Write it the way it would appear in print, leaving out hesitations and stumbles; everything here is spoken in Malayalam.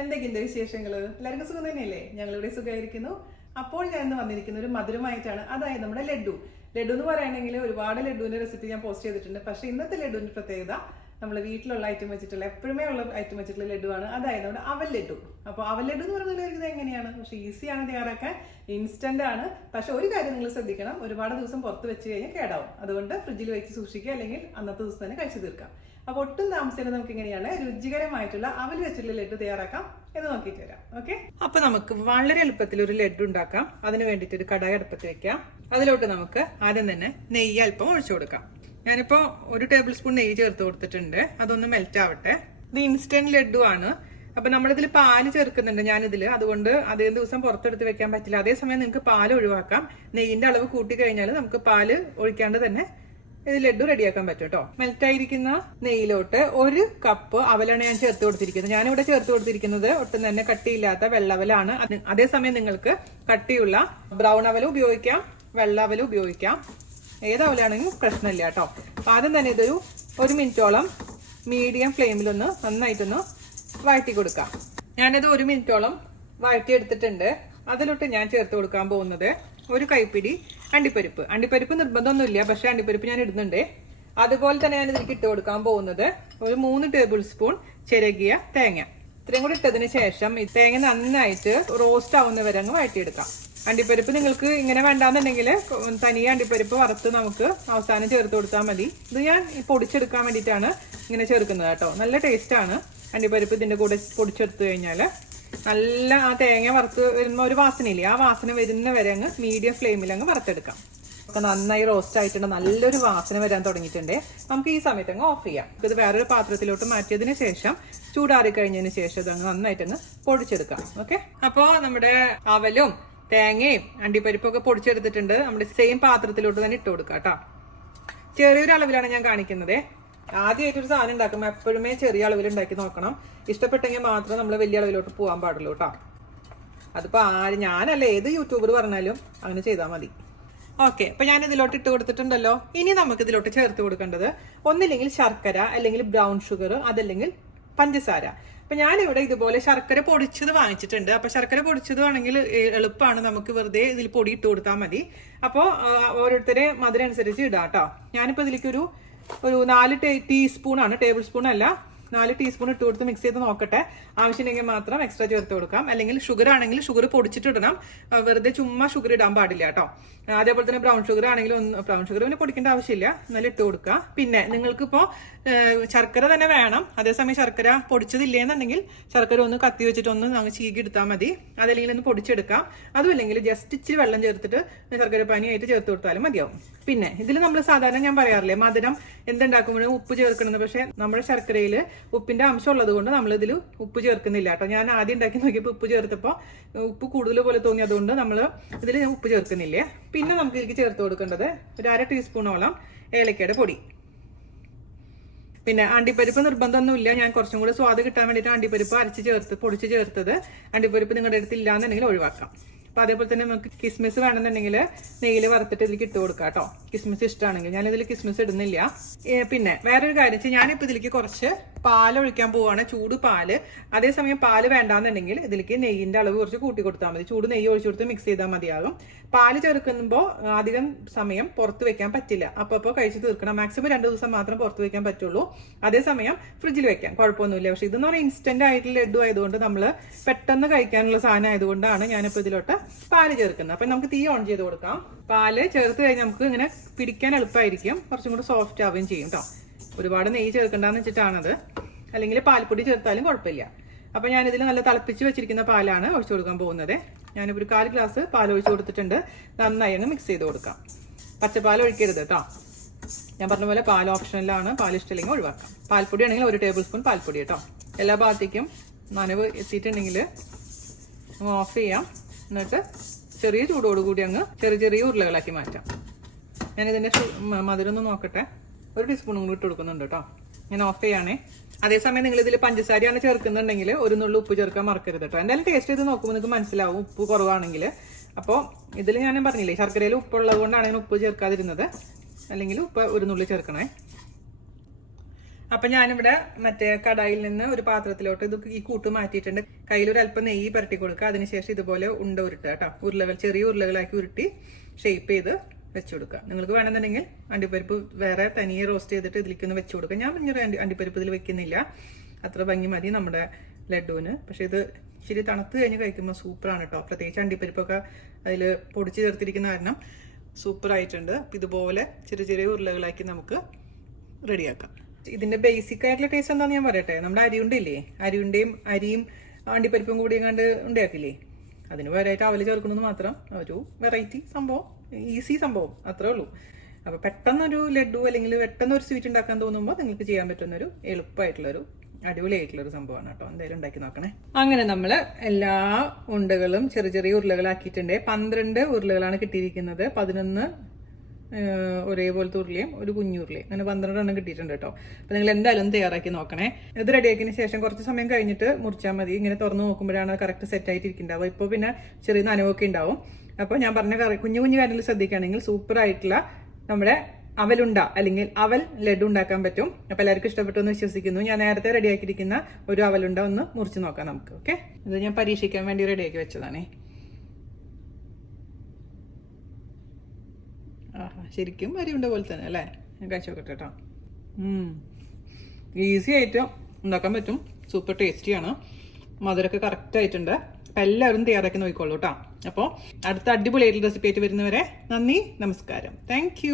എന്തൊക്കെയുണ്ട് വിശേഷങ്ങൾ? എല്ലാവർക്കും സുഖം തന്നെയല്ലേ? ഞങ്ങളിവിടെ സുഖമായിരിക്കുന്നു. അപ്പോൾ ഞാൻ ഇന്ന് വന്നിരിക്കുന്ന ഒരു മധുരമായിട്ടാണ്. അതായത് നമ്മുടെ ലഡു എന്ന് പറയുകയാണെങ്കിൽ ഒരുപാട് ലഡുവിന്റെ റെസിപ്പി ഞാൻ പോസ്റ്റ് ചെയ്തിട്ടുണ്ട്. പക്ഷേ ഇന്നത്തെ ലഡുവിന്റെ പ്രത്യേകത നമ്മൾ വീട്ടിലുള്ള ഐറ്റം വെച്ചിട്ടുള്ള എപ്പോഴുമേ ഉള്ള ഐറ്റം വെച്ചിട്ടുള്ള ലഡുവാണ്. അതായത് നമ്മുടെ അവൽ ലഡു. അപ്പോൾ അവൽ ലഡു എന്ന് പറയുന്നത് എങ്ങനെയാണ്? പക്ഷേ ഈസിയാണ് തയ്യാറാക്കാൻ, ഇൻസ്റ്റന്റ് ആണ്. പക്ഷെ ഒരു കാര്യം നിങ്ങൾ ശ്രദ്ധിക്കണം, ഒരുപാട് ദിവസം പുറത്ത് വെച്ച് കഴിഞ്ഞാൽ കേടാവും. അതുകൊണ്ട് ഫ്രിഡ്ജിൽ വെച്ച് സൂക്ഷിക്കുക, അല്ലെങ്കിൽ അന്നത്തെ ദിവസം തന്നെ കഴിച്ചു തീർക്കാം. അപ്പോൾ ഒട്ടും താമസിച്ചാൽ നമുക്ക് എങ്ങനെയാണ് രുചികരമായിട്ടുള്ള അവൽ വെച്ചിട്ടുള്ള ലഡു തയ്യാറാക്കാം എന്ന് നോക്കിയിട്ട് വരാം. ഓക്കെ, അപ്പൊ നമുക്ക് വളരെ എളുപ്പത്തിൽ ഒരു ലഡു ഉണ്ടാക്കാം. അതിന് വേണ്ടിയിട്ട് ഒരു കടായി അടുപ്പത്ത് വെക്കാം. അതിലോട്ട് നമുക്ക് ആദ്യം തന്നെ നെയ്യ് അല്പം ഒഴിച്ചു കൊടുക്കാം. ഞാനിപ്പോ 1 ടേബിൾ സ്പൂൺ നെയ്യ് ചേർത്ത് കൊടുത്തിട്ടുണ്ട്. അതൊന്ന് മെൽറ്റ് ആവട്ടെ. ഇത് ഇൻസ്റ്റന്റ് ലഡു ആണ്. അപ്പൊ നമ്മളിതിൽ പാല് ചേർക്കുന്നുണ്ട് ഞാനിതില്. അതുകൊണ്ട് അധികം ദിവസം പുറത്തെടുത്ത് വെക്കാൻ പറ്റില്ല. അതേസമയം നിങ്ങൾക്ക് പാല് ഒഴിവാക്കാം. നെയ്യിന്റെ അളവ് കൂട്ടി കഴിഞ്ഞാൽ നമുക്ക് പാല് ഒഴിക്കാണ്ട് തന്നെ ഇത് ലഡു റെഡിയാക്കാൻ പറ്റും കേട്ടോ. മെൽറ്റ് ആയിരിക്കുന്ന നെയ്യിലോട്ട് 1 കപ്പ് അവലാണ് ഞാൻ ചേർത്ത് കൊടുത്തിരിക്കുന്നത്. ഞാനിവിടെ ചേർത്ത് കൊടുത്തിരിക്കുന്നത് ഒട്ടും തന്നെ കട്ടിയില്ലാത്ത വെള്ളവലാണ്. അതേസമയം നിങ്ങൾക്ക് കട്ടിയുള്ള ബ്രൗൺ അവലും ഉപയോഗിക്കാം, വെള്ള അവലും ഉപയോഗിക്കാം. ഏതവലാണെങ്കിലും പ്രശ്നമില്ല കേട്ടോ. അപ്പൊ ആദ്യം തന്നെ ഇതൊരു 1 മിനിറ്റോളം മീഡിയം ഫ്ലെയിമിലൊന്ന് നന്നായിട്ടൊന്ന് വഴറ്റി കൊടുക്കാം. ഞാനിത് 1 മിനിറ്റോളം വഴറ്റിയെടുത്തിട്ടുണ്ട്. അതിലോട്ട് ഞാൻ ചേർത്ത് കൊടുക്കാൻ പോകുന്നത് 1 കൈപ്പിടി അണ്ടിപ്പരിപ്പ് നിർബന്ധമൊന്നുമില്ല, പക്ഷെ അണ്ടിപ്പരിപ്പ് ഞാൻ ഇടുന്നുണ്ട്. അതുപോലെ തന്നെ ഞാൻ ഇതിലേക്ക് ഇട്ട് കൊടുക്കാൻ പോകുന്നത് 3 ടേബിൾ സ്പൂൺ ചിരകിയ തേങ്ങ. ഇത്രയും കൂടി ഇട്ടതിന് ശേഷം ഈ തേങ്ങ നന്നായിട്ട് റോസ്റ്റ് ആവുന്ന വരെ അങ്ങ് വഴറ്റിയെടുക്കാം. അണ്ടിപ്പരിപ്പ് നിങ്ങൾക്ക് ഇങ്ങനെ വേണ്ടാന്നുണ്ടെങ്കിൽ തനിയെ അണ്ടിപ്പരിപ്പ് വറുത്ത് നമുക്ക് അവസാനം ചേർത്ത് കൊടുത്താൽ മതി. ഇത് ഞാൻ പൊടിച്ചെടുക്കാൻ വേണ്ടിയിട്ടാണ് ഇങ്ങനെ ചേർക്കുന്നത് കേട്ടോ. നല്ല ടേസ്റ്റ് ആണ് അണ്ടിപ്പരിപ്പ് ഇതിന്റെ കൂടെ പൊടിച്ചെടുത്തു കഴിഞ്ഞാല്. നല്ല ആ തേങ്ങ വറുത്ത് വരുന്ന ഒരു വാസനയില്ലേ, ആ വാസന വരുന്ന വരെ അങ്ങ് മീഡിയം ഫ്ലെയിമിൽ അങ്ങ് വറുത്തെടുക്കാം. അപ്പൊ നന്നായി റോസ്റ്റ് ആയിട്ടുണ്ട്, നല്ലൊരു വാസന വരാൻ തുടങ്ങിയിട്ടുണ്ട്. നമുക്ക് ഈ സമയത്ത് അങ്ങ് ഓഫ് ചെയ്യാം. ഇത് വേറൊരു പാത്രത്തിലോട്ട് മാറ്റിയതിന് ശേഷം ചൂടാറി കഴിഞ്ഞതിന് ശേഷം ഇത് അങ്ങ് നന്നായിട്ട് അങ്ങ് പൊടിച്ചെടുക്കാം. ഓക്കെ, അപ്പോ നമ്മുടെ അവലും തേങ്ങയും അണ്ടിപ്പരിപ്പും ഒക്കെ പൊടിച്ചെടുത്തിട്ടുണ്ട്. നമ്മുടെ സെയിം പാത്രത്തിലോട്ട് തന്നെ ഇട്ട് കൊടുക്കാം കേട്ടോ. ചെറിയൊരു അളവിലാണ് ഞാൻ കാണിക്കുന്നത്. ആദ്യമായിട്ടൊരു സാധനം ഉണ്ടാക്കുമ്പോൾ എപ്പോഴുമേ ചെറിയ അളവിൽ ഉണ്ടാക്കി നോക്കണം. ഇഷ്ടപ്പെട്ടെങ്കിൽ മാത്രം നമ്മൾ വലിയ അളവിലോട്ട് പോകാൻ പാടുള്ളൂ കേട്ടോ. അതിപ്പോ ഞാനല്ല, ഏത് യൂട്യൂബർ പറഞ്ഞാലും അങ്ങനെ ചെയ്താൽ മതി. ഓക്കെ, അപ്പൊ ഞാൻ ഇതിലോട്ട് ഇട്ട് കൊടുത്തിട്ടുണ്ടല്ലോ. ഇനി നമുക്ക് ഇതിലോട്ട് ചേർത്ത് കൊടുക്കേണ്ടത് ഒന്നില്ലെങ്കിൽ ശർക്കര, അല്ലെങ്കിൽ ബ്രൗൺ ഷുഗർ, അതല്ലെങ്കിൽ പഞ്ചസാര. അപ്പൊ ഞാനിവിടെ ഇതുപോലെ ശർക്കര പൊടിച്ചത് വാങ്ങിച്ചിട്ടുണ്ട്. അപ്പൊ ശർക്കര പൊടിച്ചത് ആണെങ്കിൽ എളുപ്പമാണ്, നമുക്ക് വെറുതെ ഇതിൽ പൊടി ഇട്ട് കൊടുത്താൽ മതി. അപ്പോൾ ഓരോരുത്തരെ മധുരം അനുസരിച്ച് ഇടാം കേട്ടോ. ഞാനിപ്പോ ഇതിലേക്ക് ഒരു 4 ടീസ്പൂൺ ആണ്, ടേബിൾ സ്പൂൺ അല്ല, 4 ടീസ്പൂൺ ഇട്ട് കൊടുത്ത് മിക്സ് ചെയ്ത് നോക്കട്ടെ. ആവശ്യമുണ്ടെങ്കിൽ മാത്രം എക്സ്ട്രാ ചേർത്ത് കൊടുക്കാം. അല്ലെങ്കിൽ ഷുഗർ ആണെങ്കിൽ ഷുഗർ പൊടിച്ചിട്ട് ഇടണം, വെറുതെ ചുമ്മാ ഷുഗർ ഇടാൻ പാടില്ല കേട്ടോ. അതേപോലെ തന്നെ ബ്രൗൺ ഷുഗർ ആണെങ്കിൽ ബ്രൗൺ ഷുഗർ പിന്നെ പൊടിക്കേണ്ട ആവശ്യമില്ല, എന്നാലും ഇട്ട് കൊടുക്കുക. പിന്നെ നിങ്ങൾക്കിപ്പോ ശർക്കര തന്നെ വേണം, അതേസമയം ശർക്കര പൊടിച്ചതില്ലേന്നുണ്ടെങ്കിൽ ശർക്കര ഒന്ന് കത്തി വെച്ചിട്ട് ഒന്ന് ചീകി എടുത്താൽ മതി. അതല്ലെങ്കിൽ ഒന്ന് പൊടിച്ചെടുക്കാം. അതുമില്ലെങ്കിൽ ജസ്റ്റ് ഇച്ചിരി വെള്ളം ചേർത്തിട്ട് ശർക്കര പാനിയായിട്ട് ചേർത്ത് കൊടുത്താലും മതിയാവും. പിന്നെ ഇതിൽ നമ്മൾ സാധാരണ ഞാൻ പറയാറില്ലേ, മധുരം എന്തുണ്ടാക്കുമ്പോഴും ഉപ്പ് ചേർക്കണമെന്ന്. പക്ഷെ നമ്മുടെ ശർക്കരയിൽ ഉപ്പിന്റെ അംശം ഉള്ളത് കൊണ്ട് നമ്മൾ ഇതിൽ ഉപ്പ് ചേർക്കുന്നില്ല കേട്ടോ. ഞാൻ ആദ്യം ഉണ്ടാക്കി നോക്കിയപ്പോൾ ഉപ്പ് ചേർത്തപ്പോൾ ഉപ്പ് കൂടുതൽ പോലെ തോന്നി, അതുകൊണ്ട് നമ്മൾ ഇതിൽ ഉപ്പ് ചേർക്കുന്നില്ലേ. പിന്നെ നമുക്ക് ഇതിലേക്ക് ചേർത്ത് കൊടുക്കേണ്ടത് ഒരു 1/2 ടീസ്പൂണോളം ഏലക്കയുടെ പൊടി. പിന്നെ അണ്ടിപ്പരിപ്പ് നിർബന്ധമൊന്നുമില്ല, ഞാൻ കുറച്ചും കൂടി സ്വാദ് കിട്ടാൻ വേണ്ടിയിട്ട് അണ്ടിപ്പരിപ്പ് പൊടിച്ച് ചേർത്തത്. അണ്ടിപ്പരിപ്പ് നിങ്ങളുടെ അടുത്ത് ഇല്ലാന്നുണ്ടെങ്കിൽ ഒഴിവാക്കാം. അപ്പൊ അതേപോലെ തന്നെ നമുക്ക് കിസ്മിസ് വേണമെന്നുണ്ടെങ്കിൽ നെയ്യിൽ വറുത്തിട്ട് ഇതിലേക്ക് ഇട്ട് കൊടുക്കാം കേട്ടോ. കിസ്മിസ് ഇഷ്ടമാണെങ്കിൽ. ഞാനിതിൽ കിസ്മിസ് ഇടുന്നില്ല. പിന്നെ വേറൊരു കാര്യം വെച്ചാൽ ഞാനിപ്പോൾ ഇതിലേക്ക് കുറച്ച് പാൽ ഒഴിക്കാൻ പോവാണ്, ചൂട് പാല്. അതേസമയം പാല് വേണ്ടാന്നുണ്ടെങ്കിൽ ഇതിലേക്ക് നെയ്യിന്റെ അളവ് കുറച്ച് കൂട്ടി കൊടുത്താൽ മതി. ചൂട് നെയ്യ് ഒഴിച്ചു കൊടുത്ത് മിക്സ് ചെയ്താൽ മതിയാകും. പാല് ചേർക്കുമ്പോൾ അധികം സമയം പുറത്ത് വെക്കാൻ പറ്റില്ല, അപ്പോൾ കഴിച്ച് തീർക്കണം. മാക്സിമം 2 ദിവസം മാത്രം പുറത്ത് വെക്കാൻ പറ്റുള്ളൂ. അതേസമയം ഫ്രിഡ്ജിൽ വെക്കാം, കുഴപ്പമൊന്നുമില്ല. പക്ഷെ ഇതെന്ന് പറഞ്ഞാൽ ഇൻസ്റ്റന്റ് ആയിട്ടുള്ള ലഡു ആയതുകൊണ്ട് നമ്മൾ പെട്ടെന്ന് കഴിക്കാനുള്ള സാധനം ആയതുകൊണ്ടാണ് ഞാനിപ്പോൾ ഇതിലോട്ട് പാല് ചേർക്കുന്നത്. അപ്പൊ നമുക്ക് തീ ഓൺ ചെയ്ത് കൊടുക്കാം. പാല് ചേർത്ത് കഴിഞ്ഞാൽ നമുക്ക് ഇങ്ങനെ പിടിക്കാൻ എളുപ്പമായിരിക്കും, കുറച്ചും കൂടി സോഫ്റ്റ് ആവുകയും ചെയ്യും കേട്ടോ. ഒരുപാട് നെയ്യ് ചേർക്കണ്ടെന്ന് വെച്ചിട്ടാണത്, അല്ലെങ്കിൽ പാൽപ്പൊടി ചേർത്താലും കുഴപ്പമില്ല. അപ്പൊ ഞാനിതിൽ നല്ല തിളപ്പിച്ച് വെച്ചിരിക്കുന്ന പാലാണ് ഒഴിച്ചു കൊടുക്കാൻ പോകുന്നത്. ഞാനിപ്പോൾ ഒരു 1/4 ഗ്ലാസ് പാൽ ഒഴിച്ചു കൊടുത്തിട്ടുണ്ട്. നന്നായി അങ്ങ് മിക്സ് ചെയ്ത് കൊടുക്കാം. പച്ചപ്പാൽ ഒഴിക്കരുത് കേട്ടോ. ഞാൻ പറഞ്ഞ പോലെ പാൽ ഓപ്ഷനിലാണ്, പാൽ ഇഷ്ടമില്ലെങ്കിൽ ഒഴിവാക്കാം. പാൽപ്പൊടി ആണെങ്കിൽ 1 ടേബിൾ സ്പൂൺ പാൽപ്പൊടി കേട്ടോ. എല്ലാ ഭാഗത്തേക്കും നനവ് എത്തിയിട്ടുണ്ടെങ്കിൽ ഓഫ് ചെയ്യാം. എന്നിട്ട് ചെറിയ ചൂടോടുകൂടി അങ്ങ് ചെറിയ ഉരുളകളാക്കി മാറ്റാം. ഞാനിതിന്റെ മധുരം ഒന്ന് നോക്കട്ടെ. 1 ടീസ്പൂൺ കൂടി ഇട്ട് കൊടുക്കുന്നുണ്ട് കേട്ടോ. ഞാൻ ഓഫ് ചെയ്യാണേ. അതേസമയം നിങ്ങൾ ഇതിൽ പഞ്ചസാരയാണ് ചേർക്കുന്നുണ്ടെങ്കിൽ 1 നുള്ളി ഉപ്പ് ചേർക്കാൻ മറക്കരുത് കേട്ടോ. എന്തായാലും ടേസ്റ്റ് ചെയ്ത് നോക്കുമ്പോൾ നിങ്ങൾക്ക് മനസ്സിലാവും ഉപ്പ് കുറവാണെങ്കിൽ. അപ്പോൾ ഇതിൽ ഞാൻ പറഞ്ഞില്ലേ, ശർക്കരയിൽ ഉപ്പുള്ളത് കൊണ്ടാണ് ഞാൻ ഉപ്പ് ചേർക്കാതിരുന്നത്. അല്ലെങ്കിൽ ഉപ്പ് 1 നുള്ളി ചേർക്കണേ. അപ്പൊ ഞാനിവിടെ മറ്റേ കടായിൽ നിന്ന് ഒരു പാത്രത്തിലോട്ട് ഇത് ഈ കൂട്ട് മാറ്റിയിട്ടുണ്ട്. കയ്യിലൊരു അല്പം നെയ്യ് പുരട്ടി കൊടുക്കുക. അതിനുശേഷം ഇതുപോലെ ഉണ്ട ഉരുട്ടുക കേട്ടോ. ചെറിയ ഉരുളകളാക്കി ഉരുട്ടി ഷേപ്പ് ചെയ്ത് വെച്ചു കൊടുക്കുക. നിങ്ങൾക്ക് വേണമെന്നുണ്ടെങ്കിൽ അണ്ടിപ്പരിപ്പ് വേറെ തനിയെ റോസ്റ്റ് ചെയ്തിട്ട് ഇതിലേക്കൊന്ന് വെച്ചു കൊടുക്കുക. ഞാൻ പറഞ്ഞൊരു അണ്ടിപ്പരിപ്പ് ഇതിൽ വെക്കുന്നില്ല. അത്ര ഭംഗി മതി നമ്മുടെ ലഡുവിന്. പക്ഷെ ഇത് ഇച്ചിരി തണുത്ത് കഴിഞ്ഞ് കഴിക്കുമ്പോൾ സൂപ്പറാണ് കേട്ടോ. പ്രത്യേകിച്ച് അണ്ടിപ്പരിപ്പൊക്കെ അതിൽ പൊടിച്ച് ചേർത്തിരിക്കുന്ന കാരണം സൂപ്പറായിട്ടുണ്ട്. അപ്പം ഇതുപോലെ ചെറിയ ചെറിയ ഉരുളകളാക്കി നമുക്ക് റെഡിയാക്കാം. ഇതിന്റെ ബേസിക് ആയിട്ടുള്ള ടേസ്റ്റ് എന്താണെന്ന് ഞാൻ പറയട്ടെ. നമ്മുടെ അരിയുണ്ടില്ലേ, അരിയും അണ്ടിപ്പരിപ്പും കൂടി കണ്ട് ഉണ്ടാക്കില്ലേ, അതിന് വേറായിട്ട് അവല് ചേർക്കണമെന്ന് മാത്രം. ഒരു വെറൈറ്റി സംഭവം, ഈസി സംഭവം, അത്രേ ഉള്ളൂ. അപ്പൊ പെട്ടെന്നൊരു ലഡു അല്ലെങ്കിൽ പെട്ടെന്നൊരു സ്വീറ്റ് ഉണ്ടാക്കാൻ തോന്നുമ്പോൾ നിങ്ങൾക്ക് ചെയ്യാൻ പറ്റുന്നൊരു എളുപ്പമായിട്ടുള്ളൊരു അടിപൊളിയായിട്ടുള്ളൊരു സംഭവമാണ് കേട്ടോ. എന്തായാലും ഉണ്ടാക്കി നോക്കണേ. അങ്ങനെ നമ്മൾ എല്ലാ ഉണ്ടകളും ചെറിയ ചെറിയ ഉരുളകളാക്കിയിട്ടുണ്ട്. 12 ഉരുളകളാണ് കിട്ടിയിരിക്കുന്നത്. 11 ഒരേപോലത്തെ ഉരുളിയും ഒരു കുഞ്ഞുരുളിയും, അങ്ങനെ 12 എണ്ണം കിട്ടിയിട്ടുണ്ട് കേട്ടോ. അപ്പൊ നിങ്ങൾ എന്തായാലും തയ്യാറാക്കി നോക്കണേ. ഇത് റെഡിയാക്കിയതിന് ശേഷം കുറച്ച് സമയം കഴിഞ്ഞിട്ട് മുറിച്ചാൽ മതി. ഇങ്ങനെ തുറന്ന് നോക്കുമ്പോഴാണ് കറക്റ്റ് സെറ്റ് ആയിട്ടിരിക്കുന്നുണ്ടാവും. ഇപ്പോൾ പിന്നെ ചെറിയ നനവൊക്കെ ഉണ്ടാവും. അപ്പോൾ ഞാൻ പറഞ്ഞ കുഞ്ഞു കുഞ്ഞു കാര്യങ്ങൾ ശ്രദ്ധിക്കുകയാണെങ്കിൽ സൂപ്പർ ആയിട്ടുള്ള നമ്മുടെ അവലുണ്ട അല്ലെങ്കിൽ അവൽ ലഡു ഉണ്ടാക്കാൻ പറ്റും. അപ്പൊ എല്ലാവർക്കും ഇഷ്ടപ്പെട്ടു എന്ന് വിശ്വസിക്കുന്നു. ഞാൻ നേരത്തെ റെഡിയാക്കിയിരിക്കുന്ന ഒരു അവലുണ്ട ഒന്ന് മുറിച്ച് നോക്കാം നമുക്ക്. ഓക്കെ, ഇത് ഞാൻ പരീക്ഷിക്കാൻ വേണ്ടി റെഡിയാക്കി വെച്ചതാണേ. ആഹാ, ശരിക്കും അരിയുണ്ട പോലെ തന്നെ അല്ലേ? ഞാൻ കഴിച്ചു നോക്കട്ടെ കേട്ടോ. ഈസി ആയിട്ട് ഉണ്ടാക്കാൻ പറ്റും. സൂപ്പർ ടേസ്റ്റിയാണ്. മധുരമൊക്കെ കറക്റ്റ് ആയിട്ടുണ്ട്. അപ്പം എല്ലാവരും തയ്യാറാക്കി നോക്കിക്കോളൂ കേട്ടോ. അപ്പോൾ അടുത്ത അടിപൊളിയായിട്ടുള്ള റെസിപ്പി ആയിട്ട് വരുന്നവരെ നന്ദി, നമസ്കാരം. താങ്ക്